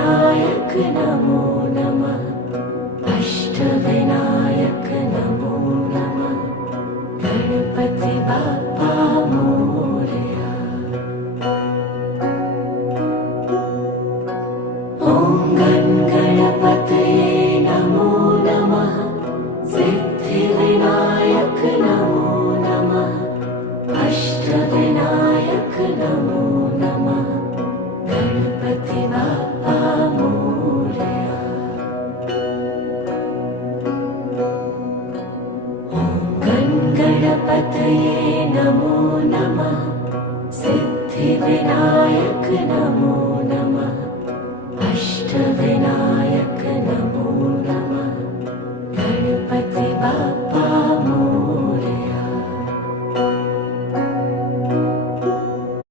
सिद्धिविनायक नमो नमः। अष्टविनायक नमो नमः। गणपति बाप्पा मोरया। ॐ गणपतये नमो नमः। सिद्धिविनायक नमो नमः। अष्टविनायक नमो नमः। गणपति बाप्पा मोरया। ॐ गणपतये नमो नमः। सिद्धिविनायक नमो नमः। अष्टविनायक